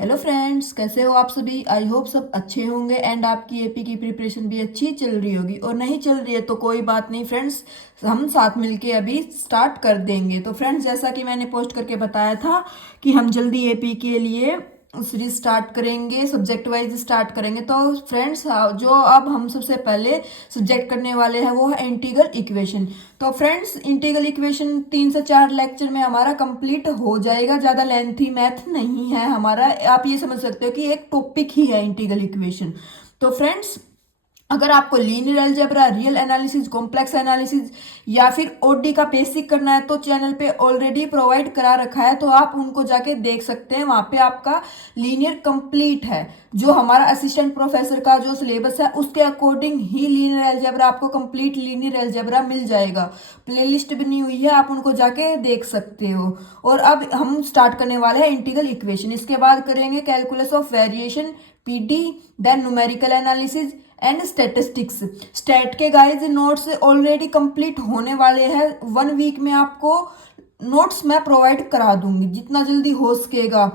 Hello friends, कैसे हो आप सभी। आई होप सब अच्छे होंगे एंड आपकी एपी की प्रिपरेशन भी अच्छी चल रही होगी। और नहीं चल रही है तो कोई बात नहीं फ्रेंड्स, हम साथ मिलके अभी स्टार्ट कर देंगे। तो फ्रेंड्स, जैसा कि मैंने पोस्ट करके बताया था कि हम जल्दी एपी के लिए सीरीज स्टार्ट करेंगे, सब्जेक्ट वाइज स्टार्ट करेंगे। तो फ्रेंड्स, जो अब हम सबसे पहले सब्जेक्ट करने वाले हैं वो है इंटीग्रल इक्वेशन। तो फ्रेंड्स, इंटीग्रल इक्वेशन 3 से 4 लेक्चर में हमारा कंप्लीट हो जाएगा। ज़्यादा लेंथी मैथ नहीं है हमारा, आप ये समझ सकते हो कि एक टॉपिक ही है इंटीग्रल इक्वेशन। तो फ्रेंड्स, अगर आपको linear algebra, real analysis, complex analysis या फिर ओडी का बेसिक करना है तो चैनल पे ऑलरेडी प्रोवाइड करा रखा है, तो आप उनको जाके देख सकते हैं। वहां पे आपका लीनियर कंप्लीट है। जो हमारा असिस्टेंट प्रोफेसर का जो सिलेबस है उसके अकॉर्डिंग ही लीनियर अलजेब्रा आपको कंप्लीट लीनियर अलजेब्रा मिल जाएगा। प्लेलिस्ट बनी हुई है, आप उनको जाके देख सकते हो। और अब हम स्टार्ट करने वाले हैं इंटीग्रल इक्वेशन। इसके बाद करेंगे calculus of variation, PD, then numerical analysis and statistics. Stat के गाइज नोट्स ऑलरेडी कंप्लीट होने वाले हैं। 1 वीक में आपको नोट्स मैं प्रोवाइड करा दूंगी जितना जल्दी हो सकेगा।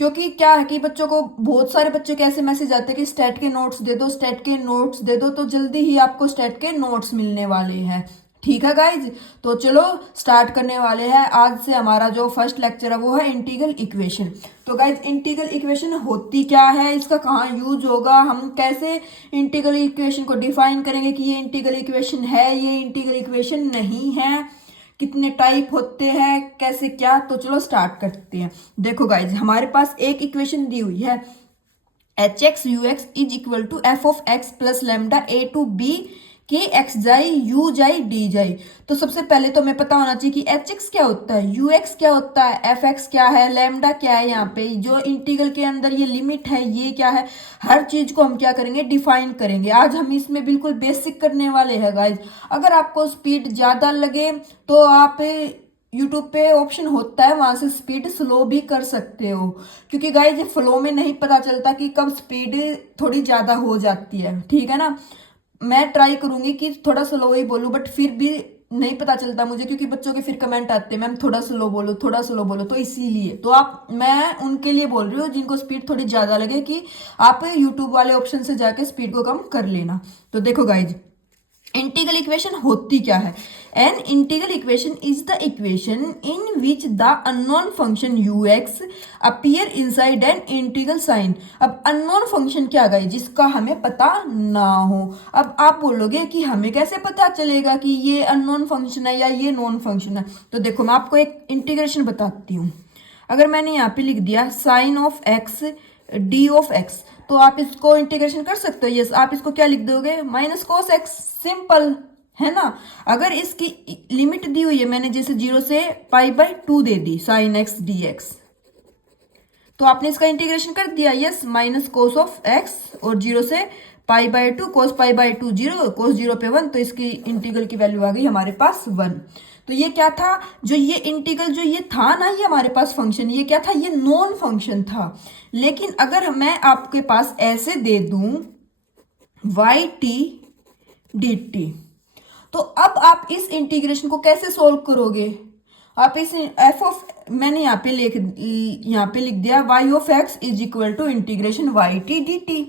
क्योंकि क्या है कि बच्चों को, बहुत सारे बच्चों के ऐसे मैसेज आते हैं कि स्टेट के नोट्स दे दो, स्टेट के नोट्स दे दो। तो जल्दी ही आपको स्टेट के नोट्स मिलने वाले हैं। ठीक है गाइज, तो चलो स्टार्ट करने वाले हैं। आज से हमारा जो फर्स्ट लेक्चर है वो है इंटीग्रल इक्वेशन। तो गाइज, इंटीग्रल इक्वेशन होती क्या है, इसका कहाँ यूज होगा, हम कैसे इंटीग्रल इक्वेशन को डिफाइन करेंगे कि ये इंटीग्रल इक्वेशन है, ये इंटीग्रल इक्वेशन नहीं है, कितने टाइप होते हैं, कैसे क्या। तो चलो स्टार्ट करते हैं। देखो गाइज, हमारे पास एक इक्वेशन दी हुई है, H X U X is equal to F of X plus lambda A to B K X xi you xi D xi. तो सबसे पहले तो हमें पता होना चाहिए कि एच एक्स क्या होता है, यू एक्स क्या होता है, एफ एक्स क्या है, लेमडा क्या है। यहाँ पे जो इंटीग्रल के अंदर ये लिमिट है ये क्या है, हर चीज को हम क्या करेंगे, डिफाइन करेंगे। आज हम इसमें बिल्कुल बेसिक करने वाले हैं गाइज। अगर आपको स्पीड ज्यादा लगे तो आप यूट्यूब पे ऑप्शन होता है, वहां से स्पीड स्लो भी कर सकते हो। क्योंकि गाइज फ्लो में नहीं पता चलता कि कब स्पीड थोड़ी ज्यादा हो जाती है। ठीक है ना, मैं ट्राई करूंगी कि थोड़ा स्लो ही बोलूं, बट फिर भी नहीं पता चलता मुझे, क्योंकि बच्चों के फिर कमेंट आते हैं मैम थोड़ा स्लो बोलो, थोड़ा स्लो बोलो। तो इसीलिए तो आप, मैं उनके लिए बोल रही हूँ जिनको स्पीड थोड़ी ज्यादा लगे कि आप यूट्यूब वाले ऑप्शन से जाके स्पीड को कम कर लेना। तो देखो गाइज, इंटीग्रल इक्वेशन होती क्या है। An integral equation is the equation in which the unknown function U X appear inside an integral sign. अब अननोन फंक्शन क्या गए, जिसका हमें पता ना हो। अब आप बोलोगे कि हमें कैसे पता चलेगा कि ये अननोन फंक्शन है या ये नॉन फंक्शन है। तो देखो, मैं आपको एक इंटीग्रेशन बताती हूँ। अगर मैंने यहाँ पे लिख दिया sine of x D of x, तो आप इसको इंटीग्रेशन कर सकते हो। यस, आप इसको क्या लिख दोगे, माइनस कोस एक्स। सिंपल है ना। अगर इसकी लिमिट दी हुई है मैंने, जैसे 0 से π/2 दे the sine x d x, तो आपने इसका इंटीग्रेशन कर दिया। Yes, minus cos of x और 0 से π/2, कोस π/2 0, कोस 0 पे 1, तो इसकी इंटीग्रल की वैल्यू आ गई हमारे पास 1। तो ये क्या था, जो ये इंटीग्रल जो ये था ना, ये हमारे पास फंक्शन, ये क्या था, ये नॉन फंक्शन था। लेकिन अगर मैं आपके पास ऐसे दे दूं वाई टी डी टी, तो अब आप इस इंटीग्रेशन को कैसे सोल्व करोगे। आप इस एफ ऑफ, मैंने यहाँ पे लिख दिया Y of X is equal to integration Y T D T.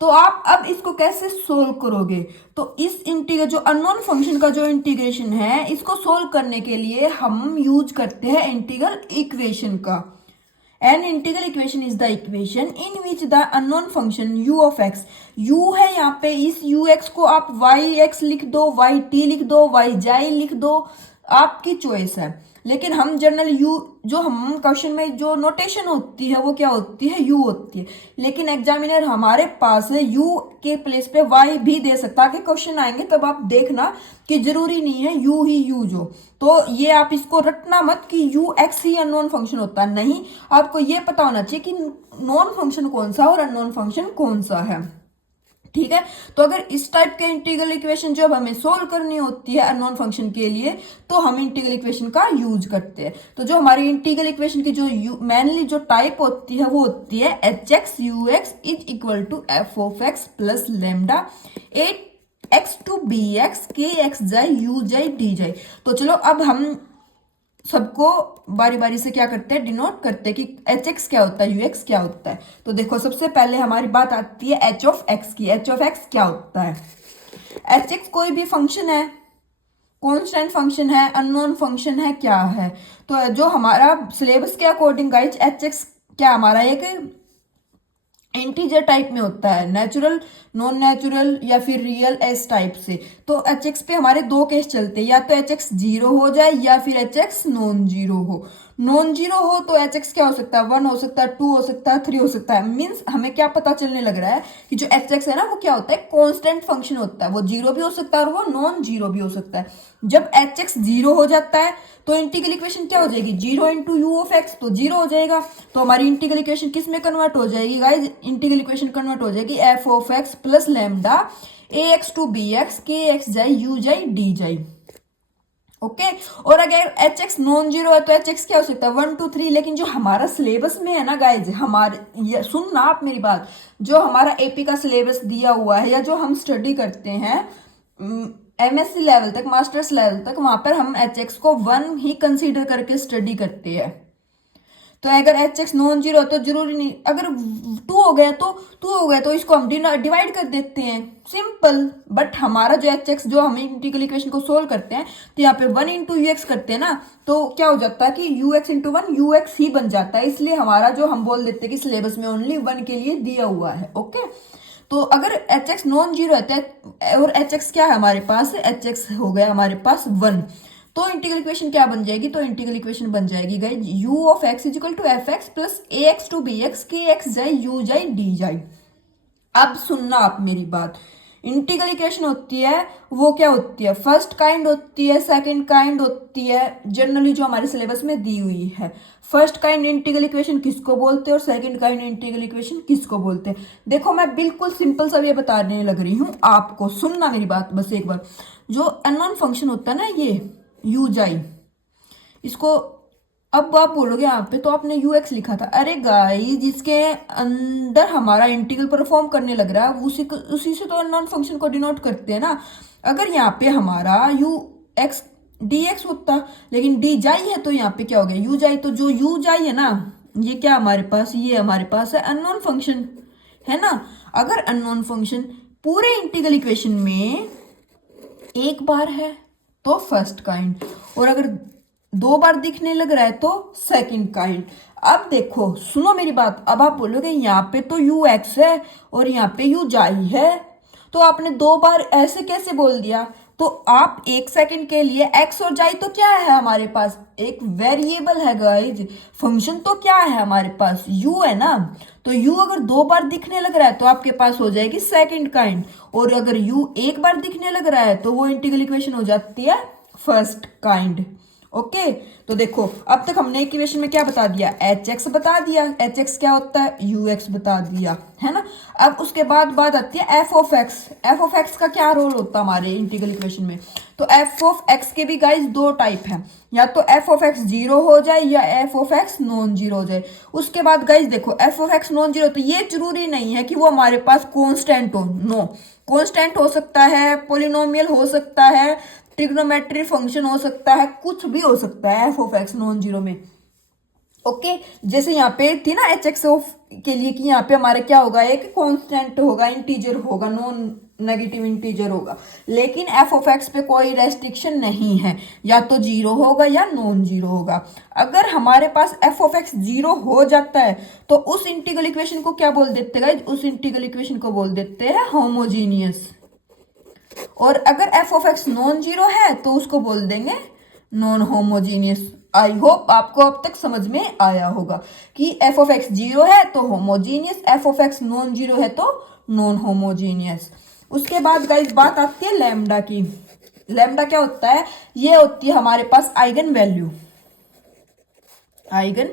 तो आप अब इसको कैसे सोल्व करोगे। तो इस इंटीग्रल, जो अननोन फंक्शन का जो इंटीग्रेशन है, इसको सोल्व करने के लिए हम यूज करते हैं इंटीग्रल इक्वेशन का। N integral equation is the equation in which the unknown function u of x, u है यहाँ पे, इस ux को आप वाई एक्स लिख दो, वाई टी लिख दो, वाई जाई लिख दो, आपकी चॉइस है। लेकिन हम जनरल u, जो हम क्वेश्चन में जो नोटेशन होती है वो क्या होती है, u होती है। लेकिन एग्जामिनर हमारे पास है u के प्लेस पे y भी दे सकता है। कि क्वेश्चन आएंगे तब आप देखना कि जरूरी नहीं है u ही यूज हो। तो ये आप इसको रटना मत कि u x ही अननोन फंक्शन होता है, नहीं। आपको ये पता होना चाहिए कि नॉन फंक्शन कौन सा और अननोन फंक्शन कौन सा है। ठीक है, तो अगर इस टाइप के इंटीग्रल इक्वेशन जब हमें सोल्व करनी होती है अननोन फंक्शन के लिए, तो हम इंटीग्रल इक्वेशन का यूज करते हैं। तो जो हमारी इंटीग्रल इक्वेशन की जो मेनली जो टाइप होती है वो होती है H X U X is equal to F of X plus lambda A x to B X K X xi U xi D xi. तो चलो अब हम सबको बारी बारी से क्या करते हैं, डिनोट करते हैं कि एच एक्स क्या होता है, यू एक्स क्या होता है। तो देखो सबसे पहले हमारी बात आती है एच ऑफ एक्स की। एच ऑफ एक्स क्या होता है? एच एक्स कोई भी फंक्शन है, कॉन्स्टेंट फंक्शन है, अननोन फंक्शन है, क्या है? तो जो हमारा सिलेबस के अकॉर्डिंग गाइज एच एक्स क्या हमारा एक इंटीजर टाइप में होता है, नेचुरल, नॉन नेचुरल या फिर रियल एस टाइप से। तो एच एक्स पे हमारे दो केस चलते हैं, या तो एच एक्स जीरो हो जाए या फिर एच एक्स नॉन जीरो हो। नॉन जीरो हो तो एच एक्स क्या हो सकता है, वन हो सकता है, टू हो सकता है, थ्री हो सकता है। मीन्स हमें क्या पता चलने लग रहा है कि जो एच एक्स है ना वो क्या होता है, कॉन्स्टेंट फंक्शन होता है। वो जीरो भी हो सकता है और वो नॉन जीरो भी हो सकता है। जब एच एक्स जीरो हो जाता है तो इंटीग्रल इक्वेशन क्या हो जाएगी, zero into you of x, तो जीरो हो जाएगा। तो हमारी इंटीग्रल इक्वेशन किस में कन्वर्ट हो जाएगी गाइज, इंटीग्रल इक्वेशन कन्वर्ट हो जाएगी F of X plus lambda A x to B X K X xi you xi D xi. Okay और अगर एच एक्स नॉन जीरो है तो एच एक्स क्या हो सकता है, वन टू थ्री। लेकिन जो हमारा सिलेबस में है ना गाइज, हमारे सुनना आप मेरी बात, जो हमारा एपी का सिलेबस दिया हुआ है या जो हम स्टडी करते हैं एमएससी लेवल तक, मास्टर्स लेवल तक, वहां पर हम एच एक्स को वन ही कंसीडर करके स्टडी करते हैं। तो अगर एच एक्स नॉन जीरो तो जरूरी नहीं, अगर टू हो गया तो टू हो गया तो इसको हम डिवाइड कर देते हैं, सिंपल। बट हमारा जो एच एक्स, जो हम इंटीग्रल इक्वेशन को सोल्व करते हैं तो यहाँ पे वन इंटू यू एक्स करते हैं ना, तो क्या हो जाता है कि u x into one u x ही बन जाता है। इसलिए हमारा जो हम बोल देते हैं कि सिलेबस में ओनली वन के लिए दिया हुआ है। ओके तो अगर एच एक्स नॉन जीरो है और एच एक्स क्या है हमारे पास, एच एक्स हो गया हमारे पास वन, तो इंटीग्रल इक्वेशन क्या बन जाएगी, तो इंटीग्रल इक्वेशन बन जाएगी guys U of X is equal to F X plus A x to B X K X xi U xi D xi. अब सुनना आप मेरी बात, इंटीग्रल इक्वेशन होती है वो क्या होती है, फर्स्ट काइंड होती है, सेकंड काइंड होती है, जनरली जो हमारे सिलेबस में दी हुई है। फर्स्ट काइंड इंटीग्रल इक्वेशन किसको बोलते हैं और सेकंड काइंड इंटीग्रल इक्वेशन किसको बोलते हैं? देखो मैं बिल्कुल सिंपल सा ये बताने लग रही हूँ आपको, सुनना मेरी बात बस एक बार। जो अननोन फंक्शन होता है ना ये यू जाई, इसको अब आप बोलोगे यहाँ पे तो आपने यू एक्स लिखा था, अरे गाई जिसके अंदर हमारा इंटीग्रल परफॉर्म करने लग रहा है उसी से तो अननोन फंक्शन को डिनोट करते हैं ना। अगर यहाँ पे हमारा यू एक्स डी एक्स होता, लेकिन डी जाई है तो यहाँ पे क्या हो गया, यू जाई। तो जो यू जाई है ना, ये क्या हमारे पास, ये हमारे पास है अननोन फंक्शन, है ना। अगर अननोन फंक्शन पूरे इंटीग्रल इक्वेशन में एक बार है तो फर्स्ट काइंड, और अगर दो बार दिखने लग रहा है तो सेकंड काइंड। अब देखो सुनो मेरी बात, अब आप बोलोगे यहाँ पे तो यू एक्स है और यहाँ पे यू जाई है, तो आपने दो बार ऐसे कैसे बोल दिया? तो आप एक सेकंड के लिए एक्स और जाई तो क्या है हमारे पास, एक वेरिएबल है गाइज। फंक्शन तो क्या है हमारे पास, यू है ना। तो यू अगर दो बार दिखने लग रहा है तो आपके पास हो जाएगी सेकंड काइंड, और अगर यू एक बार दिखने लग रहा है तो वो इंटीग्रल इक्वेशन हो जाती है फर्स्ट काइंड। ओके तो देखो अब तक हमने इक्वेशन में क्या बता दिया, एच एक्स बता दिया, एच एक्स क्या होता है, यू एक्स बता दिया, है ना। अब उसके बाद बात आती है F of x. F of x का क्या रोल होता है हमारे इंटीग्रल इक्वेशन में? तो एफ ऑफ एक्स के भी गाइज दो टाइप है, या तो एफ ऑफ एक्स जीरो हो जाए या F of x non zero हो जाए। उसके बाद गाइज देखो F of x non zero, तो ये जरूरी नहीं है कि वो हमारे पास कॉन्स्टेंट हो, नो, कॉन्स्टेंट हो सकता है, पोलिनोमियल हो सकता है, ट्रिग्नोमेट्री फंक्शन हो सकता है, कुछ भी हो सकता है F of x non zero में। ओके जैसे यहाँ पे थी ना एच एक्स ऑफ के लिए कि यहाँ पे हमारे क्या होगा, एक कांस्टेंट होगा, इंटीजर होगा, नॉन नेगेटिव इंटीजर होगा। लेकिन एफ ऑफ एक्स पे कोई रेस्ट्रिक्शन नहीं है, या तो जीरो होगा या नॉन जीरो होगा। अगर हमारे पास एफ ऑफ एक्स जीरो हो जाता है तो उस इंटीग्रल इक्वेशन को क्या बोल देते हैं, उस इंटीग्रल इक्वेशन को बोल देते हैं होमोजीनियस। और अगर F of x non zero है तो उसको बोल देंगे नॉन होमोजीनियस। आई होप आपको अब तक समझ में आया होगा कि एफ ऑफ एक्स जीरो है तो homogeneous, F of x non zero है तो नॉन होमोजीनियस। उसके बाद गाइस बात आती है लैम्डा की। लैम्डा क्या होता है, ये होती है हमारे पास आइगन वैल्यू। आइगन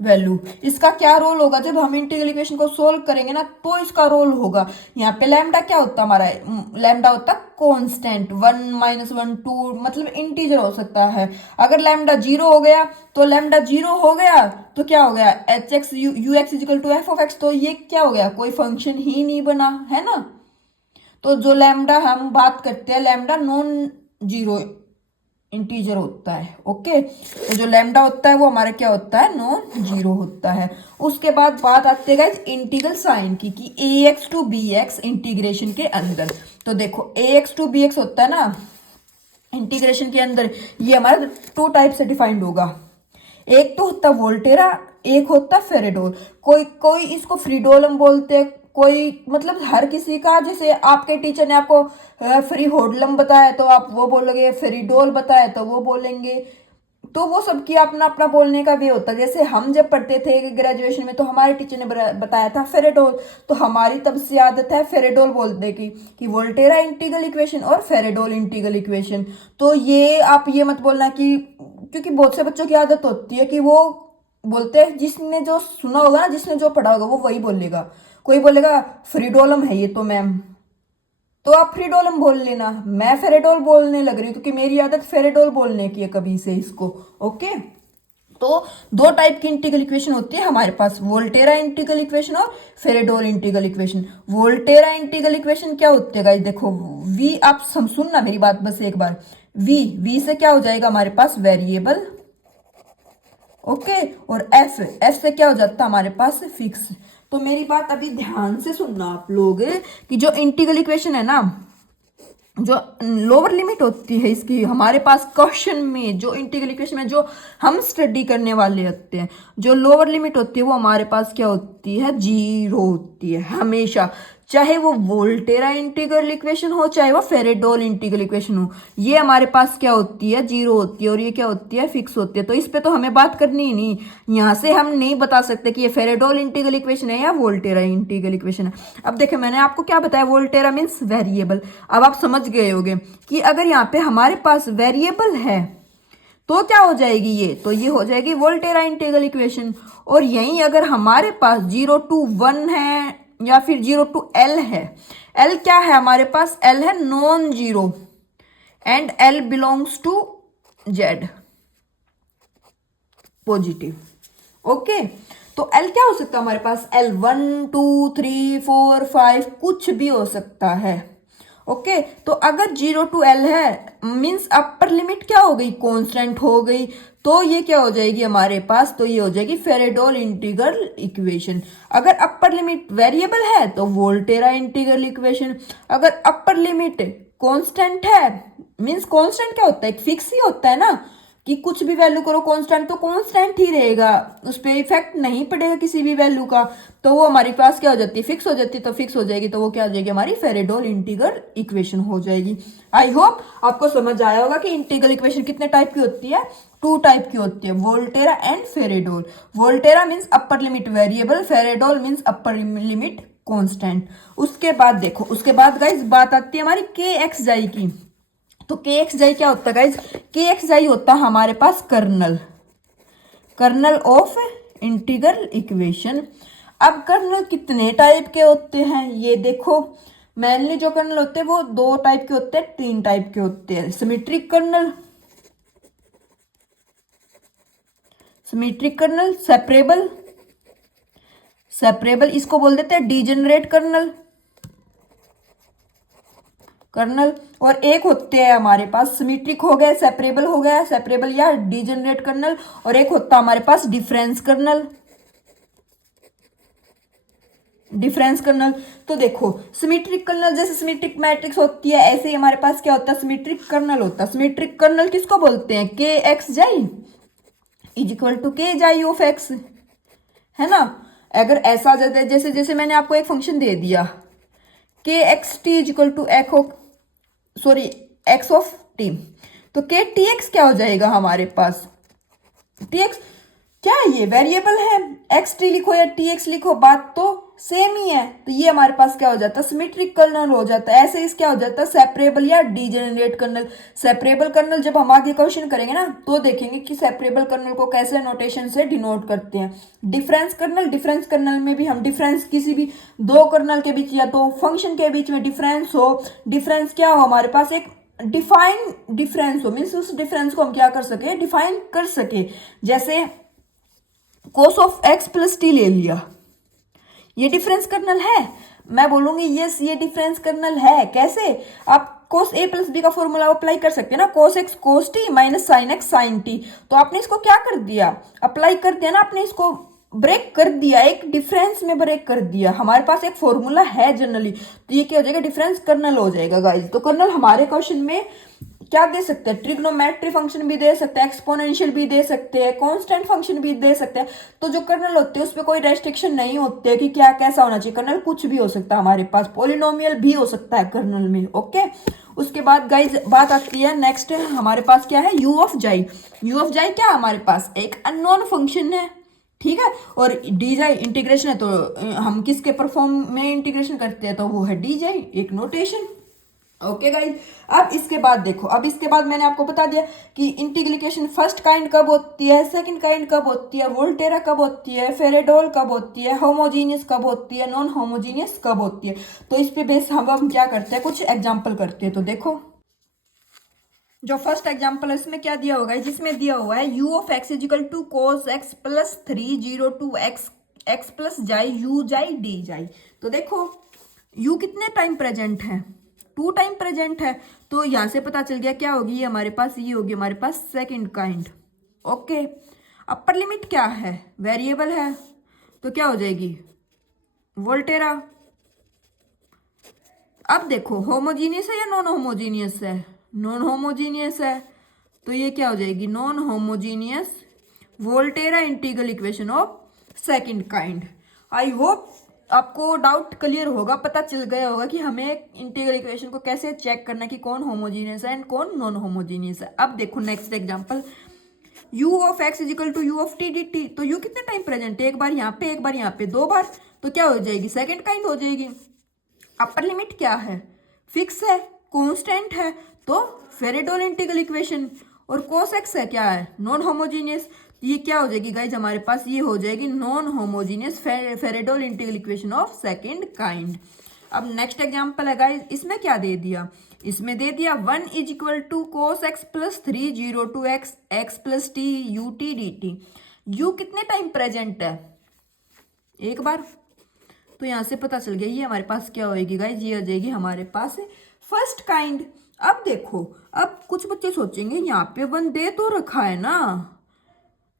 वैल्यू इसका क्या रोल होगा, जब हम इंटीग्रल इक्वेशन को सोल्व करेंगे ना तो इसका रोल होगा। यहाँ पे लैम्डा क्या होता है हमारा, लैम्डा होता है constant, one minus one two, मतलब इंटीजर हो सकता है। अगर लैम्डा जीरो हो गया तो लैम्डा जीरो हो गया तो क्या हो गया, H X U X is equal to F of x, तो ये क्या हो गया, कोई फंक्शन ही नहीं बना, है ना। तो जो लैम्डा हम बात करते हैं लैम्डा नॉन जीरो इंटीजर होता है। ओके, तो जो लैम्डा होता है वो हमारा क्या होता है, नॉन जीरो होता है। उसके बाद बात आती है गाइस इंटीग्रल साइन की, कि a x to B x integration के अंदर। तो देखो a x to B x होता है ना इंटीग्रेशन के अंदर, ये हमारा टू टाइप से डिफाइंड होगा। एक तो होता वोल्टेरा, एक होता फेरेडोल। कोई कोई इसको फ्रीडोलम बोलते हैं, कोई मतलब हर किसी का, जैसे आपके टीचर ने आपको फ्री होडलम बताया तो आप वो बोलोगे, फेरिडोल बताया तो वो बोलेंगे। तो वो सबकी अपना अपना बोलने का भी होता है। जैसे हम जब पढ़ते थे ग्रेजुएशन में तो हमारे टीचर ने बताया था फेरेडोल, तो हमारी तब से आदत है फेरेडोल बोलने की, कि वोल्टेरा इंटीग्रल इक्वेशन और फेरेडोल इंटीग्रल इक्वेशन। तो ये आप ये मत बोलना कि, क्योंकि बहुत से बच्चों की आदत होती है कि वो बोलते हैं, जिसने जो सुना होगा ना, जिसने जो पढ़ा होगा वो वही बोलेगा। कोई बोलेगा फ्रीडोलम है ये तो मैम, तो आप फ्रीडोलम बोल लेना, मैं फेरेडोल बोलने लग रही हूँ क्योंकि मेरी आदत फेरेडोल बोलने की है कभी से इसको। ओके, तो दो टाइप की इंटीग्रल इक्वेशन होती है हमारे पास, वोल्टेरा इंटीग्रल इक्वेशन और Fredholm integral equation. Volterra integral equation क्या होती है गाइस, देखो वी, आप सुनना मेरी बात बस एक बार, वी से क्या हो जाएगा हमारे पास वेरिएबल। ओके, और एफ से क्या हो जाता है हमारे पास फिक्स। तो मेरी बात अभी ध्यान से सुनना आप लोग, कि जो इंटीग्रल इक्वेशन है ना, जो लोअर लिमिट होती है इसकी हमारे पास क्वेश्चन में, जो इंटीग्रल इक्वेशन में जो हम स्टडी करने वाले होते हैं, जो लोअर लिमिट होती है वो हमारे पास क्या होती है, जीरो होती है हमेशा। चाहे वो वोल्टेरा इंटीग्रल इक्वेशन हो, चाहे वो फेरेडोल इंटीग्रल इक्वेशन हो, ये हमारे पास क्या होती है, जीरो होती है। और ये क्या होती है, फिक्स होती है। तो इस पे तो हमें बात करनी ही नहीं, यहाँ से हम नहीं बता सकते कि ये फेरेडोल इंटीग्रल इक्वेशन है या वोल्टेरा इंटीग्रल इक्वेशन है। अब देखिए मैंने आपको क्या बताया, वोल्टेरा मीन्स वेरिएबल। अब आप समझ गए होंगे कि अगर यहाँ पे हमारे पास वेरिएबल है तो क्या हो जाएगी ये, तो ये हो जाएगी वोल्टेरा इंटीग्रल इक्वेशन। और यहीं अगर हमारे पास 0 to 1 है या फिर 0 to L है, L क्या है हमारे पास, L है non zero, and L belongs to Z positive. Okay, तो L क्या हो सकता है हमारे पास, L 1 2 3 4 5 कुछ भी हो सकता है। ओके, तो अगर 0 to L है मीन्स अपर लिमिट क्या हो गई, कांस्टेंट हो गई। तो ये क्या हो जाएगी हमारे पास, तो ये हो जाएगी फेरेडोल इंटीग्रल इक्वेशन। अगर अपर लिमिट वेरिएबल है तो वोल्टेरा इंटीग्रल इक्वेशन। अगर अपर लिमिट कांस्टेंट है मीन्स कांस्टेंट क्या होता है, एक फिक्स ही होता है ना, कि कुछ भी वैल्यू करो कांस्टेंट तो कांस्टेंट ही रहेगा, उस पर इफेक्ट नहीं पड़ेगा किसी भी वैल्यू का। तो वो हमारे पास क्या हो जाती है, फिक्स हो जाती है। तो फिक्स हो जाएगी तो वो क्या हो जाएगी, हमारी फेरेडोल इंटीग्रल इक्वेशन हो जाएगी। आई होप आपको समझ आया होगा कि इंटीग्रल इक्वेशन कितने टाइप की होती है, टू टाइप की होती है, Volterra and Fredholm. Volterra means upper limit variable, Fredholm means upper limit constant. उसके बाद देखो, उसके बाद गाइज बात आती है हमारी के एक्स जाई की। तो के एक्स जाई क्या होता है गाइज, के एक्स जाई होता है हमारे पास कर्नल ऑफ इंटीग्रल इक्वेशन। अब कर्नल कितने टाइप के होते हैं ये देखो, मेनली जो कर्नल होते हैं वो दो टाइप के होते हैं, तीन टाइप के होते हैं। सिमेट्रिक कर्नल, सेपरेबल इसको बोल देते हैं डीजेनरेट कर्नल। और एक होते हैं हमारे पास सिमेट्रिक हो गया, सेपरेबल या डीजेनरेट कर्नल। और एक होता है हमारे पास डिफरेंस कर्नल। तो देखो सिमेट्रिक कर्नल जैसे सिमेट्रिक मैट्रिक्स होती है, ऐसे ही हमारे पास क्या होता है, सिमेट्रिक कर्नल होता है। सिमेट्रिक कर्नल किसको बोलते हैं, के एक्स जाई इज इक्वल टू के जाई ऑफ एक्स, है ना। अगर ऐसा जाता है, जैसे जैसे मैंने आपको एक फंक्शन दे दिया K X T is equal to X of T, तो के टी एक्स क्या हो जाएगा हमारे पास, टी एक्स क्या है, ये वेरिएबल है, एक्स टी लिखो या टी एक्स लिखो बात तो सेम ही है। तो ये हमारे पास क्या हो जाता है, सिमेट्रिक कर्नल हो जाता है। ऐसे इस क्या हो जाता है, सेपरेबल या डीजेनरेट कर्नल। सेपरेबल कर्नल जब हम आगे क्वेश्चन करेंगे ना तो देखेंगे कि सेपरेबल कर्नल को कैसे नोटेशन से डिनोट करते हैं। डिफरेंस कर्नल में भी हम डिफरेंस किसी भी दो कर्नल के बीच या तो फंक्शन के बीच में डिफरेंस हो, डिफरेंस क्या हो हमारे पास, एक डिफाइन डिफरेंस हो, मीन्स उस डिफरेंस को हम क्या कर सके, डिफाइन कर सके। जैसे cos of X plus T ले लिया, ये डिफरेंस कर्नल है। मैं बोलूंगी यस ये डिफरेंस कर्नल है। कैसे, आप cos a प्लस बी का फॉर्मूला अप्लाई कर सकते हैं ना, cos x cos t minus sine x sine t। तो आपने इसको क्या कर दिया, अप्लाई कर दिया ना, आपने इसको ब्रेक कर दिया, एक डिफरेंस में ब्रेक कर दिया। हमारे पास एक फॉर्मूला है जनरली, तो ये क्या हो जाएगा, डिफरेंस कर्नल हो जाएगा गाइज। तो कर्नल हमारे क्वेश्चन में क्या दे सकते हैं, ट्रिग्नोमेट्री फंक्शन भी दे सकते हैं, एक्सपोनेंशियल भी दे सकते हैं, कांस्टेंट फंक्शन भी दे सकते हैं। तो जो कर्नल होते हैं उस पर कोई रेस्ट्रिक्शन नहीं होते कि क्या कैसा होना चाहिए, कर्नल कुछ भी हो सकता है, हमारे पास पॉलिनोमियल भी हो सकता है कर्नल में। ओके, उसके बाद गाइज बात आती है नेक्स्ट, हमारे पास क्या है, यू ऑफ जाई। यू ऑफ जाई क्या, हमारे पास एक अननोन फंक्शन है, ठीक है, और डी जाई इंटीग्रेशन है, तो हम किसके परफॉर्म में इंटीग्रेशन करते हैं, तो वो है डी जाई, एक नोटेशन। ओके गाइज, अब इसके बाद देखो, अब इसके बाद मैंने आपको बता दिया कि इंटीग्रेशन फर्स्ट काइंड कब होती है, सेकंड काइंड कब होती है, वोल्टेरा कब होती है, फेरेडोल कब होती है, होमोजीनियस कब होती है, नॉन होमोजीनियस कब होती है। तो इस पे बेस हम क्या करते हैं, कुछ एग्जाम्पल करते हैं। तो देखो, जो फर्स्ट एग्जाम्पल है इसमें क्या दिया होगा, जिसमें दिया हुआ है U of X is equal to cos x plus 3 0 to x x plus xi you xi D xi. तो देखो यू कितने टाइम प्रेजेंट है, 2 टाइम प्रेजेंट है, तो यहाँ से पता चल गया क्या होगी, ये हमारे पास ये होगी हमारे पास second kind. Okay, upper limit क्या है, वेरिएबल है, तो क्या हो जाएगी, वोल्टेरा। अब देखो होमोजीनियस है या नॉन होमोजीनियस है, नॉन होमोजीनियस है, तो ये क्या हो जाएगी, non homogeneous Volterra integral equation of second kind. I hope आपको डाउट क्लियर होगा, पता चल गया होगा कि हमें इंटीग्रल इक्वेशन को कैसे चेक करना है कि कौन होमोजीनियस है एंड कौन नॉन होमोजीनियस है। अब देखो next example, u of x is equal to U of T D T. तो u कितने टाइम प्रेजेंट है, एक बार यहाँ पे, एक बार यहाँ पे, 2 बार, तो क्या हो जाएगी, सेकेंड काइंड हो जाएगी। अपर लिमिट क्या है, फिक्स है, कांस्टेंट है, तो फेरेडोल इंटीग्रल इक्वेशन। और कोस एक्स है क्या है, नॉन होमोजीनियस, ये क्या हो जाएगी गाइज, हमारे पास ये हो जाएगी non homogeneous Fredholm integral equation of second kind. अब नेक्स्ट एग्जांपल है गाइज, इसमें क्या दे दिया, इसमें दे दिया 1 is equal to cos x plus 3 0 to x x plus t u t D t. U कितने टाइम प्रेजेंट है, एक बार, तो यहाँ से पता चल गया ये हमारे पास क्या होएगी गाइज, ये हो जाएगी हमारे पास फर्स्ट काइंड। अब देखो, अब कुछ बच्चे सोचेंगे यहाँ पे 1 दे तो रखा है ना,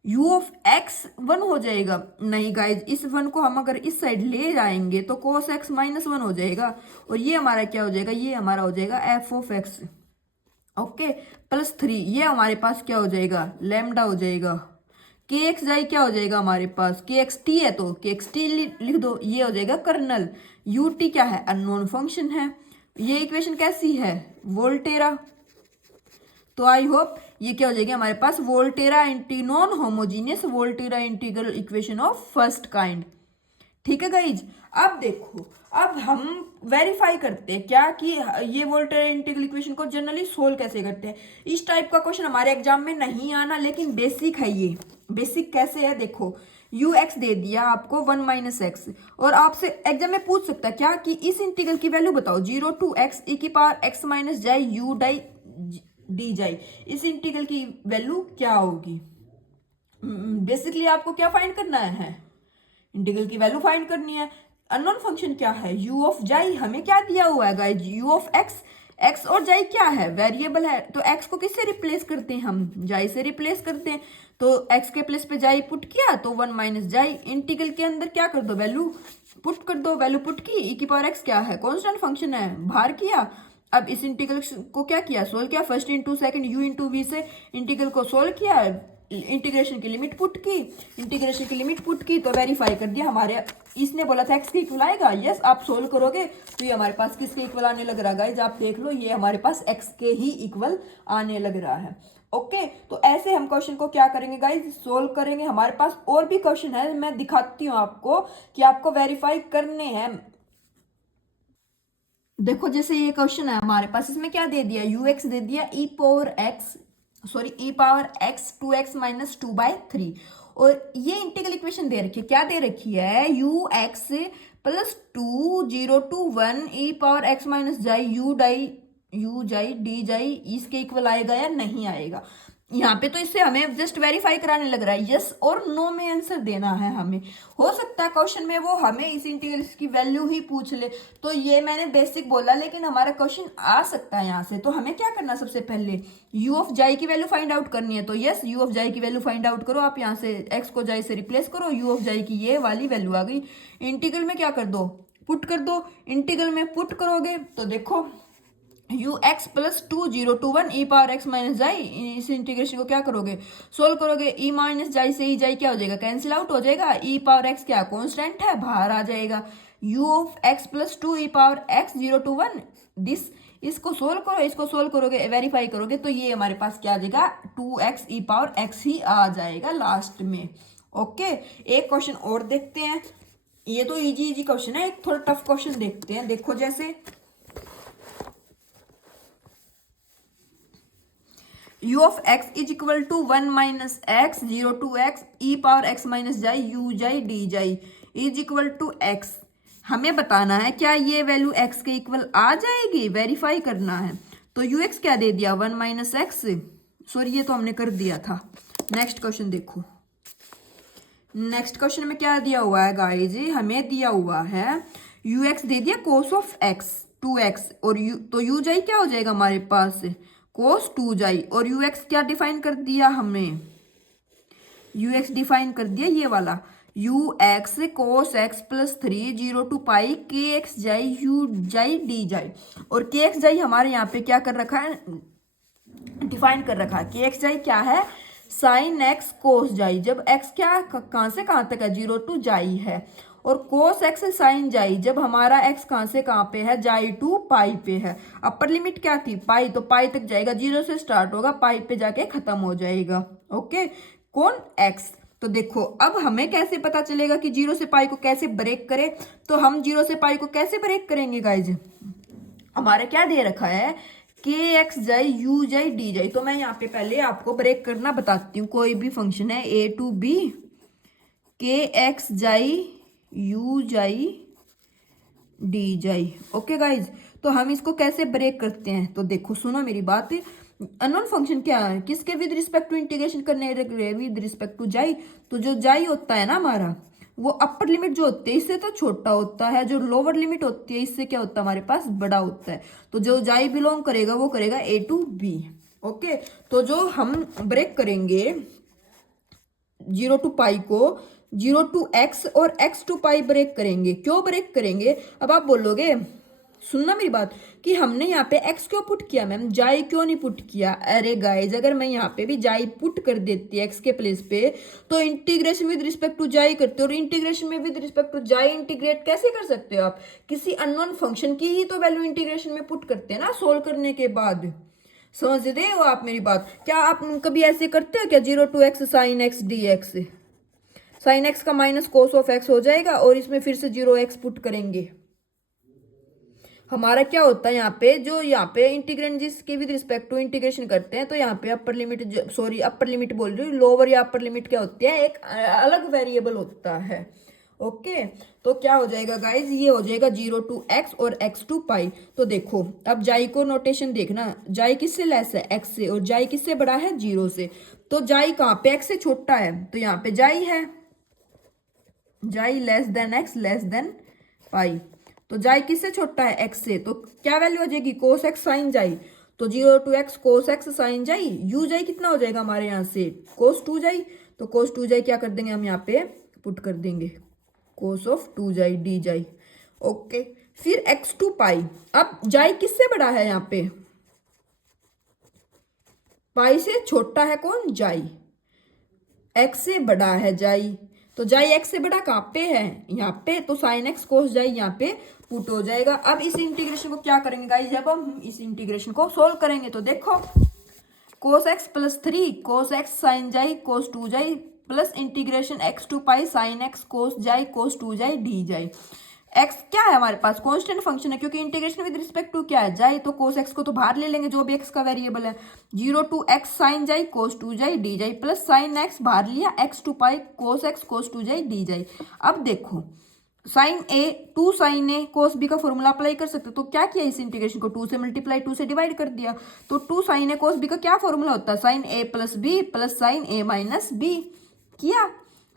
u ऑफ x 1 हो जाएगा। नहीं गाइज, इस 1 को हम अगर इस साइड ले जाएंगे तो cos x माइनस 1 हो जाएगा, और ये हमारा क्या हो जाएगा, ये हमारा हो जाएगा f of x। Okay, plus 3, ये हमारे पास क्या हो जाएगा, लैम्डा हो जाएगा। के एक्स जाई क्या हो जाएगा हमारे पास, के एक्स टी है तो के एक्स टी लिख दो, ये हो जाएगा कर्नल। यू टी क्या है, अननोन फंक्शन है। ये इक्वेशन कैसी है, वोल्टेरा। तो आई होप ये क्या हो जाएगी हमारे पास, Volterra integral non homogeneous Volterra integral equation of first kind. ठीक है गाइज, अब देखो, अब हम वेरीफाई करते हैं क्या कि ये वोल्टेरा इंटीग्रल इक्वेशन को जनरली सोल्व कैसे करते हैं। इस टाइप का क्वेश्चन हमारे एग्जाम में नहीं आना, लेकिन बेसिक है ये। बेसिक कैसे है, देखो यू एक्स दे दिया आपको 1 माइनस एक्स, और आपसे एग्जाम में पूछ सकता है क्या कि इस इंटीग्रल की वैल्यू बताओ, 0 टू एक्स ई की power x minus xi you die D जाई, इस इंटीग्रल की वैल्यू क्या होगी। बेसिकली आपको क्या फाइंड करना है, इंटीग्रल की वैल्यू फाइंड करनी है। अननोन फंक्शन क्या है, u ऑफ जाई, हमें क्या दिया हुआ है guys, u of x। x और जाई क्या है, वेरिएबल है, तो x को किससे रिप्लेस करते हैं, हम जाई से रिप्लेस करते हैं। तो x के प्लेस पे जाई पुट किया तो 1 माइनस जाई, इंटीग्रल के अंदर क्या कर दो, वैल्यू पुट कर दो, वैल्यू पुट की, e की पावर x क्या है, कांस्टेंट फंक्शन है, बाहर किया। अब इस इंटीग्रल को क्या किया, सोल्व किया, first into second u into V से इंटीग्रल को सोल्व किया, इंटीग्रेशन की लिमिट पुट की, इंटीग्रेशन की लिमिट पुट की, तो वेरीफाई कर दिया। हमारे इसने बोला था x के इक्वल आएगा, यस, आप सोल्व करोगे तो ये हमारे पास किसके इक्वल आने लग रहा है गाइज, आप देख लो, ये हमारे पास x के ही इक्वल आने लग रहा है। ओके, तो ऐसे हम क्वेश्चन को क्या करेंगे गाइज, सोल्व करेंगे। हमारे पास और भी क्वेश्चन है, मैं दिखाती हूँ आपको कि आपको वेरीफाई करने हैं। देखो जैसे ये क्वेश्चन है हमारे पास, इसमें क्या दे दिया, यू एक्स दे दिया ई पावर एक्स 2x माइनस 2/3, और ये इंटीग्रल इक्वेशन दे रखी है, क्या दे रखी है, U X plus 2 0 to 1 E power x minus xi you xi D xi, इसके इक्वल आएगा या नहीं आएगा। यहाँ पे तो इससे हमें जस्ट वेरीफाई कराने लग रहा है, यस और नो में आंसर देना है हमें। हो सकता है क्वेश्चन में वो हमें इस इंटीग्रल की वैल्यू ही पूछ ले, तो ये मैंने बेसिक बोला, लेकिन हमारा क्वेश्चन आ सकता है यहाँ से। तो हमें क्या करना, सबसे पहले यू ऑफ जाई की वैल्यू फाइंड आउट करनी है। तो यस, यू ऑफ जाई की वैल्यू फाइंड आउट करो आप, यहाँ से एक्स को जाई से रिप्लेस करो, यू ऑफ जाई की ये वाली वैल्यू आ गई। इंटीग्रल में क्या कर दो, पुट कर दो। इंटीग्रल में पुट करोगे तो देखो you X plus 2 0 to 1 E power x minus जाई, इस इंटीग्रेशन को क्या करोगे, सोल्व करोगे। ई माइनस जाई से ई जाई क्या हो जाएगा, कैंसिल आउट हो जाएगा। ई पावर एक्स क्या कॉन्स्टेंट है, बाहर आ जाएगा। You of X plus 2 E power x 0 to 1 this, इसको सोल्व करो, इसको सोल्व करोगे, वेरीफाई करोगे तो ये हमारे पास क्या आ जाएगा, 2x ई पावर एक्स ही आ जाएगा लास्ट में। ओके, एक क्वेश्चन और देखते हैं। ये तो इजी इजी क्वेश्चन है, एक थोड़ा टफ क्वेश्चन देखते हैं। देखो जैसे u of x is equal to 1 minus x 0 to x e power x minus xi you xi D xi is equal to x। हमें बताना है क्या ये वैल्यू x के इक्वल आ जाएगी, वेरीफाई करना है। तो यू एक्स क्या दे दिया, 1 माइनस एक्स, सॉरी ये तो हमने कर दिया था। नेक्स्ट क्वेश्चन देखो, नेक्स्ट क्वेश्चन में क्या दिया हुआ है गाइस, हमें दिया हुआ है यू एक्स दे दिया कोस ऑफ एक्स 2x, और यू तो यू जाई क्या हो जाएगा हमारे पास, कोस 2 जाई, और यू एक्स क्या डिफाइन कर दिया हमने, यू एक्स डिफाइन कर दिया ये वाला you x cos x plus 3 0 to π के X xi you xi D जाई। और के एक्स जाई हमारे यहाँ पे क्या कर रखा है, डिफाइन कर रखा है। के एक्स जाई क्या है, साइन एक्स कोस जाई, जब एक्स क्या कहाँ से कहाँ तक है, 0 to जाई है। और कोस एक्स साइन जाई, जब हमारा एक्स कहाँ से कहाँ पे है, जाई टू पाई पे है। अपर लिमिट क्या थी, पाई, तो पाई तक जाएगा, 0 से स्टार्ट होगा, पाई पे जाके खत्म हो जाएगा। ओके, कौन, एक्स। तो देखो अब हमें कैसे पता चलेगा कि 0 से पाई को कैसे ब्रेक करें। तो हम 0 से पाई को कैसे ब्रेक करेंगे गाइज, हमारे क्या दे रखा है, के X xi you xi D xi. तो मैं यहाँ पे पहले आपको ब्रेक करना बताती हूँ। कोई भी फंक्शन है a to b, के X xi you xi D xi. Okay guys, तो हम इसको कैसे ब्रेक करते हैं, तो देखो सुनो मेरी बात। अननोन फंक्शन क्या है, किसके विद रिस्पेक्ट टू इंटीग्रेशन करने, विद रिस्पेक्ट टू जाई। तो जो जाई होता है ना हमारा, वो अपर लिमिट जो होती है इससे तो छोटा होता है, जो लोअर लिमिट होती है इससे क्या होता है हमारे पास, बड़ा होता है। तो जो जाई बिलोंग करेगा वो करेगा a to b। ओके, तो जो हम ब्रेक करेंगे 0 to π को, 0 to x और x to π ब्रेक करेंगे। क्यों ब्रेक करेंगे, अब आप बोलोगे, सुनना मेरी बात, कि हमने यहाँ पे x क्यों पुट किया मैम, जाई क्यों नहीं पुट किया। अरे गाइज, अगर मैं यहाँ पे भी जाई पुट कर देती x के प्लेस पे, तो इंटीग्रेशन विद रिस्पेक्ट टू जाई करते हो, और इंटीग्रेशन में विद रिस्पेक्ट टू जाई इंटीग्रेट कैसे कर सकते हो आप, किसी अननोन फंक्शन की ही तो वैल्यू इंटीग्रेशन में पुट करते हैं ना, सोल्व करने के बाद। समझ रहे हो आप मेरी बात, क्या आप कभी ऐसे करते हो क्या, 0 to x sine x d x, sine x का माइनस कोस ऑफ एक्स हो जाएगा, और इसमें फिर से 0x पुट करेंगे। हमारा क्या होता है यहाँ पे, जो यहाँ पे इंटीग्रेंड जिसके विद रिस्पेक्ट टू इंटीग्रेशन करते हैं, तो यहाँ पे upper limit, sorry upper limit बोल रही हूँ, लोअर या अपर लिमिट क्या होती है, एक अलग वेरिएबल होता है। ओके, तो क्या हो जाएगा गाइज, ये हो जाएगा 0 to x और x to π। तो देखो अब जाई को नोटेशन देखना, जाई किससे लेस है, x से, और जाई किससे बड़ा है, 0 से। तो जाई कहाँ पे, x से छोटा है, तो यहाँ पे जाई है, जाई less than x less than pi. तो जाई किससे छोटा है, x से, तो क्या वैल्यू हो जाएगी, कोस एक्स साइन जाई। तो 0 to x cos x sine xi, you xi कितना हो जाएगा हमारे यहाँ से, कोस 2 जाई। तो कोस 2 जाई क्या कर देंगे हम यहाँ पे पुट कर देंगे, कोस ऑफ 2 जाई डी जाई। ओके, फिर x to π, अब जाई किससे बड़ा है यहाँ पे, पाई से छोटा है कौन, जाई, x से बड़ा है जाई। तो जाई x से बड़ा कहाँ पे है, यहाँ पे, तो साइन एक्स कोस जाई यहाँ पे पुट हो जाएगा। अब इस इंटीग्रेशन को क्या करेंगे गाइस, जब हम इस इंटीग्रेशन को सोल्व करेंगे, तो देखो cos x plus 3 cos x sine xi cos 2 xi plus integration x to π sine x cos xi cos 2 जाई डी जाई। x क्या है हमारे पास, कांस्टेंट फंक्शन है, क्योंकि इंटीग्रेशन विद रिस्पेक्ट टू क्या है, जाई, तो कोस x को तो बाहर ले लेंगे, जो भी x का वेरिएबल है। 0 to x sign xi cos 2 जाई डी जाई प्लस साइन x बाहर लिया x to π कोस x कोस 2 जाई डी जाई। अब देखो साइन ए, 2 साइन ए कोस बी का फॉर्मूला अप्लाई कर सकते हो। तो क्या किया, इस इंटीग्रेशन को 2 से मल्टीप्लाई 2 से डिवाइड कर दिया। तो 2 साइन ए कोस बी का क्या फॉर्मूला होता है, साइन ए प्लस बी प्लस साइन ए माइनस बी किया।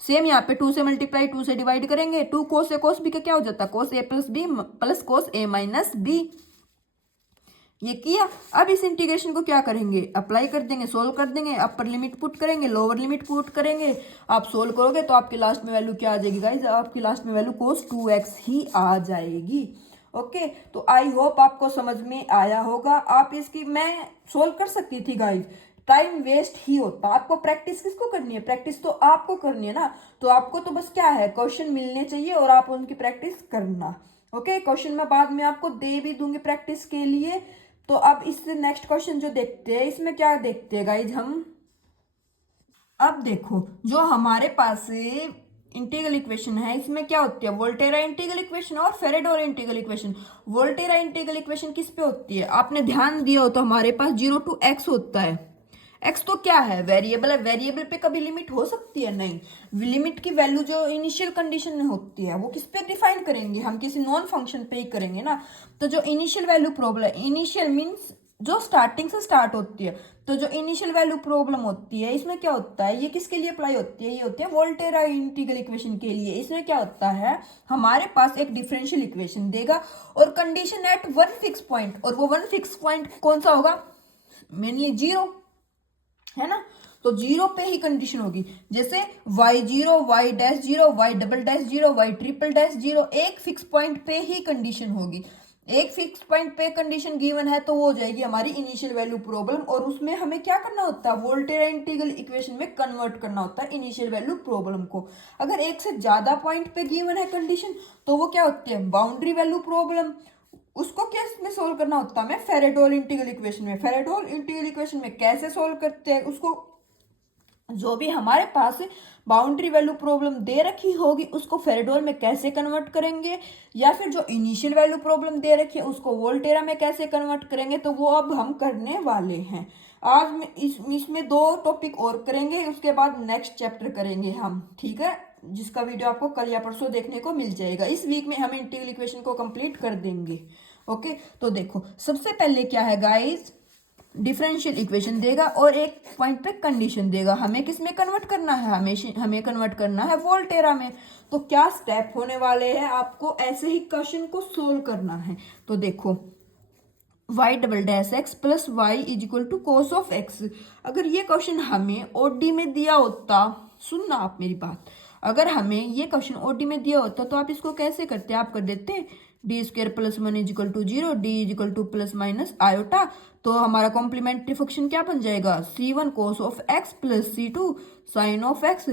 सेम यहाँ पे 2 से मल्टीप्लाई 2 से डिवाइड करेंगे, 2 कोस ए कोस बी का क्या हो जाता है, कोस ए प्लस बी प्लस कोस ए माइनस बी, ये किया। अब इस इंटीग्रेशन को क्या करेंगे, अप्लाई कर देंगे, सोल्व कर देंगे, अपर लिमिट पुट करेंगे, लोअर लिमिट पुट करेंगे। आप सोल्व करोगे तो आपकी लास्ट में वैल्यू क्या आ जाएगी गाइज, आपकी लास्ट में वैल्यू cos 2x ही आ जाएगी। ओके, तो आई होप आपको समझ में आया होगा। आप इसकी, मैं सोल्व कर सकती थी गाइज, टाइम वेस्ट ही होता। आपको प्रैक्टिस किसको करनी है, प्रैक्टिस तो आपको करनी है ना। तो आपको तो बस क्या है, क्वेश्चन मिलने चाहिए और आप उनकी प्रैक्टिस करना। ओके, क्वेश्चन मैं बाद में आपको दे भी दूंगी प्रैक्टिस के लिए। तो अब इससे नेक्स्ट क्वेश्चन जो देखते हैं, इसमें क्या देखते हैं गाइज हम, अब देखो जो हमारे पास इंटीग्रल इक्वेशन है, इसमें क्या होती है, वोल्टेरा इंटीग्रल इक्वेशन और Fredholm integral equation. Volterra integral equation किस पे होती है, आपने ध्यान दिया हो तो हमारे पास 0 to x होता है। x तो क्या है, वेरिएबल है, वेरिएबल पे कभी लिमिट हो सकती है, नहीं। लिमिट की वैल्यू जो इनिशियल कंडीशन में होती है वो किस पे डिफाइन करेंगे, हम किसी नॉन फंक्शन पे ही करेंगे ना। तो जो initial value problem, initial means जो स्टार्टिंग से स्टार्ट होती है, तो जो इनिशियल वैल्यू प्रॉब्लम होती है इसमें क्या होता है, ये किसके लिए अप्लाई होती है, ये होती है वोल्टेरा इंटीग्रल इक्वेशन के लिए। इसमें क्या होता है, हमारे पास एक डिफरेंशियल इक्वेशन देगा और condition at one fix point, और वो वन फिक्स पॉइंट कौन सा होगा, मेनली 0 है ना। तो 0 पे ही कंडीशन होगी, जैसे y0 y'0 y'0 y'0, एक फिक्स पॉइंट पे ही कंडीशन होगी। एक फिक्स पॉइंट पे कंडीशन गिवन है तो वो हो जाएगी हमारी इनिशियल वैल्यू प्रॉब्लम, और उसमें हमें क्या करना होता है, वोल्टेरा इंटीग्रल इक्वेशन में कन्वर्ट करना होता है इनिशियल वैल्यू प्रॉब्लम को। अगर एक से ज्यादा पॉइंट पे गिवन है कंडीशन तो वो क्या होती है, बाउंड्री वैल्यू प्रॉब्लम। उसको कैसे में सोल्व करना होता है, मैं फेरेडोल इंटीग्रल इक्वेशन में। फेरेडोल इंटीग्रल इक्वेशन में कैसे सोल्व करते हैं उसको, जो भी हमारे पास बाउंड्री वैल्यू प्रॉब्लम दे रखी होगी उसको फेरेडोल में कैसे कन्वर्ट करेंगे, या फिर जो इनिशियल वैल्यू प्रॉब्लम दे रखी है उसको वोल्टेरा में कैसे कन्वर्ट करेंगे, तो वो अब हम करने वाले हैं। आज में इसमें 2 टॉपिक और करेंगे, उसके बाद नेक्स्ट चैप्टर करेंगे हम, ठीक है, जिसका वीडियो आपको कल या परसों देखने को मिल जाएगा। इस वीक में हम इंटीग्रल इक्वेशन को कंप्लीट कर देंगे। ओके, तो देखो सबसे पहले क्या है गाइस, डिफरेंशियल इक्वेशन देगा और एक पॉइंट पे कंडीशन देगा, हमें किस में कन्वर्ट करना है, हमें कन्वर्ट करना है वोल्टेरा में। तो क्या स्टेप होने वाले हैं, आपको ऐसे ही क्वेश्चन को सोल्व करना है। तो देखो y'(x plus y is equal to cos of x, अगर ये क्वेश्चन हमें ओडी में दिया होता, सुनना आप मेरी बात, अगर हमें ये क्वेश्चन ओडी में दिया होता तो आप इसको कैसे करते, आप कर देते d² plus 1 is equal to 0, d is equal to plus minus iota. तो हमारा कॉम्प्लीमेंट्री फंक्शन क्या बन जाएगा, c1 cos of x plus c2 sine of x।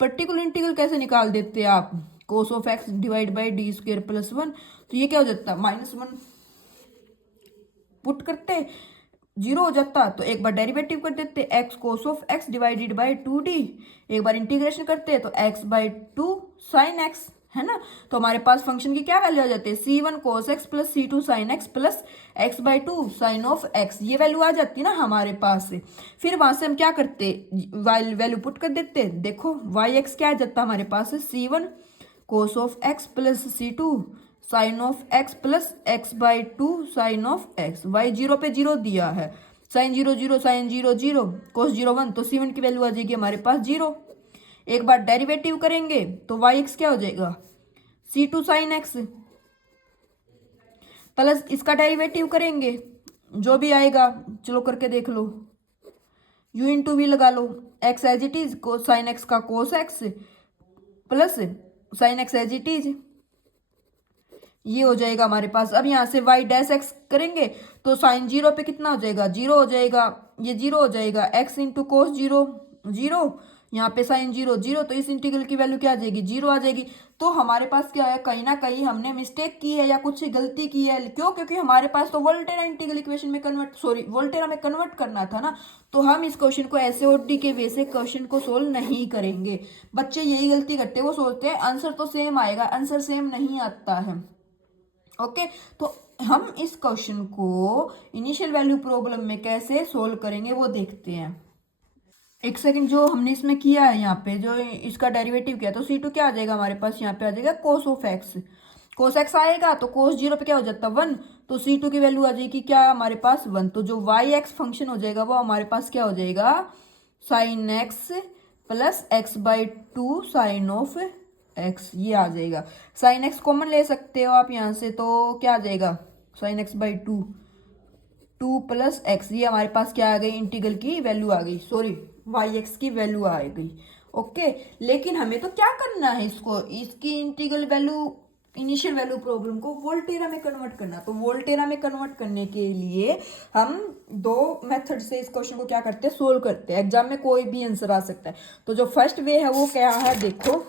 Particular integral कैसे निकाल देते हैं आप, cos of x divide by d² plus 1, तो ये क्या हो जाता है -1 पुट करते 0 हो जाता, तो एक बार डेरिवेटिव कर देते x cos of x divided by 2d, एक बार इंटीग्रेशन करते तो x बाई 2 साइन x, है ना। तो हमारे पास फंक्शन की क्या वैल्यू आ जाती है, c1 cos x plus c2 sine x plus x by 2 sine of x, ये वैल्यू आ जाती है ना हमारे पास से। फिर वहां से हम क्या करते, वैल्यू पुट कर देते, देखो yx क्या आ जाता हमारे पास, c1 cos of x plus c2 sine of x plus x by 2 sine of x, y0 पे 0 दिया है, साइन 0 0 साइन 0 0 कोस 0 1, तो c1 की वैल्यू आ जाएगी हमारे पास 0। एक बार डेरिवेटिव करेंगे तो yx क्या हो जाएगा, c2 साइन x प्लस इसका डेरिवेटिव करेंगे जो भी आएगा, चलो करके देख लो, u इंटू वी लगा लो, x एज इट इज, को साइन x का cos x plus sine x as it is, ये हो जाएगा हमारे पास। अब यहाँ से y डैश x करेंगे तो साइन 0 पे कितना हो जाएगा, 0 हो जाएगा, ये 0 हो जाएगा, x इंटू कोस 0 0, यहाँ पे साइन 0 0, तो इस इंटीग्रल की वैल्यू क्या आ जाएगी, 0 आ जाएगी। तो हमारे पास क्या है, कहीं ना कहीं हमने मिस्टेक की है या कुछ गलती की है, क्यों, क्योंकि हमारे पास तो वोल्टेरा इंटीग्रल इक्वेशन में वोल्टेरा में कन्वर्ट करना था ना। तो हम इस क्वेश्चन को ऐसे ओडी के वे से क्वेश्चन को सोल्व नहीं करेंगे। बच्चे यही गलती करते हैं, वो सोचते हैं आंसर तो सेम आएगा, आंसर सेम नहीं आता है। ओके, तो हम इस क्वेश्चन को इनिशियल वैल्यू प्रॉब्लम में कैसे सोल्व करेंगे वो देखते हैं। एक सेकंड, जो हमने इसमें किया है यहाँ पे जो इसका डेरिवेटिव किया तो C2 क्या आ जाएगा हमारे पास, यहाँ पे आ जाएगा कोस ऑफ एक्स। कोस एक्स आएगा तो कोस जीरो पे क्या हो जाता है 1, तो C2 की वैल्यू आ जाएगी क्या हमारे पास 1। तो जो वाई एक्स फंक्शन हो जाएगा वो हमारे पास क्या हो जाएगा sine x plus x by two sine of x, ये आ जाएगा। साइन एक्स कॉमन ले सकते हो आप यहाँ से, तो क्या आ जाएगा sine x by two plus x, ये हमारे पास क्या आ गई इंटीग्रल की वैल्यू आ गई, सॉरी वाई एक्स की वैल्यू आ गई। ओके, लेकिन हमें तो क्या करना है इसको, इसकी integral value initial value problem को वोल्टेरा में कन्वर्ट करना। तो वोल्टेरा में कन्वर्ट करने के लिए हम दो मेथड से इस क्वेश्चन को क्या करते हैं सोल्व करते हैं। एग्जाम में कोई भी आंसर आ सकता है। तो जो फर्स्ट वे है वो क्या है देखो,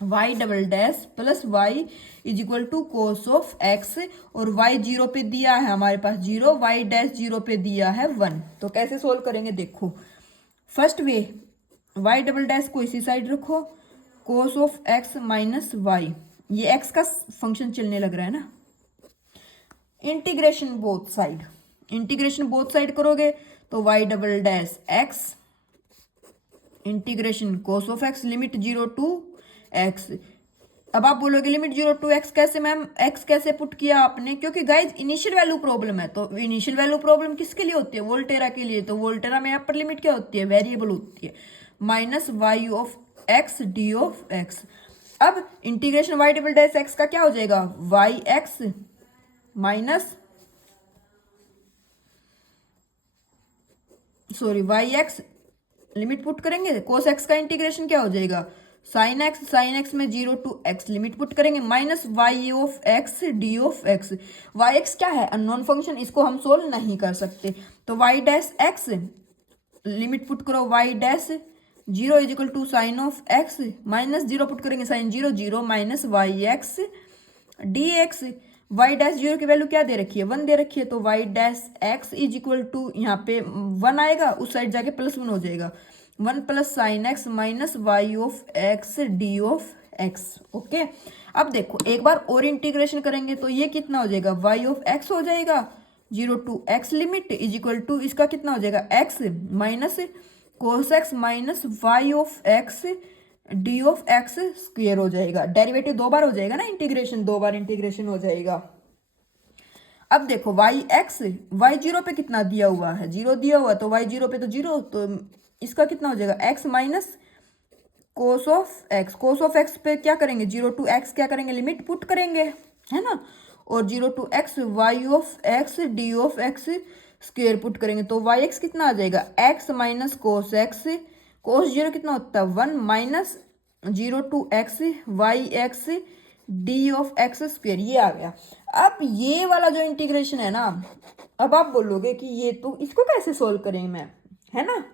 y double dash plus y is equal to cos of x, और वाई जीरो पे दिया है हमारे पास जीरो, वाई डैश जीरो पे दिया है 1। तो कैसे सोल्व करेंगे देखो, first way y double dash को इसी साइड रखो, cos of x minus y, ये एक्स का फंक्शन चलने लग रहा है ना, integration both side, integration both side करोगे तो y double dash x integration cos of x limit 0 to x. अब आप बोलोगे लिमिट 0 टू एक्स कैसे मैम, एक्स कैसे पुट किया आपने, क्योंकि गाइज इनिशियल वैल्यू प्रॉब्लम है। तो इनिशियल वैल्यू प्रॉब्लम किसके लिए होती है, वोल्टेरा के लिए। तो वोल्टेरा में अपर लिमिट क्या होती है, वेरिएबल होती है, minus y of x D of x. अब integration y double dash x का क्या हो जाएगा, y x minus sorry y x limit put करेंगे, कोस एक्स का इंटीग्रेशन क्या हो जाएगा साइन एक्स में 0 टू एक्स लिमिट पुट करेंगे, minus y of x D of x. Y x क्या है अननोन फंक्शन, इसको हम सोल्व नहीं कर सकते। तो y dash x limit put करो, y dash 0 is equal to sine of x, minus 0 put करेंगे sine 0 0 minus y x d x. Y dash zero की वैल्यू क्या दे रखी है 1 दे रखी है, तो y dash x is equal to यहाँ पे 1 आएगा, उस साइड जाके प्लस 1 हो जाएगा, 1 plus sine x minus y of x D of x. Okay, अब देखो एक बार और इंटीग्रेशन करेंगे तो ये कितना हो जाएगा वाई ऑफ एक्स हो जाएगा 0 to x limit is equal to इसका कितना हो जाएगा x minus cos x minus y of x D of x square हो जाएगा। डेरिवेटिव दो बार हो जाएगा ना, इंटीग्रेशन दो बार इंटीग्रेशन हो जाएगा। अब देखो वाई एक्स, वाई जीरो पे कितना दिया हुआ है 0 दिया हुआ, तो वाई जीरो पे तो 0, तो इसका कितना हो जाएगा x minus cos of x. Cos of x पे क्या करेंगे 0 टू एक्स क्या करेंगे लिमिट पुट करेंगे है ना, और 0 to x y of x D of x square put करेंगे, तो वाई एक्स कितना आ जाएगा x minus cos x, cos zero कितना होता है 1 minus 0 to x y x D of x square, ये आ गया। अब ये वाला जो इंटीग्रेशन है ना, अब आप बोलोगे कि ये तो इसको कैसे सोल्व करें मैं, है ना,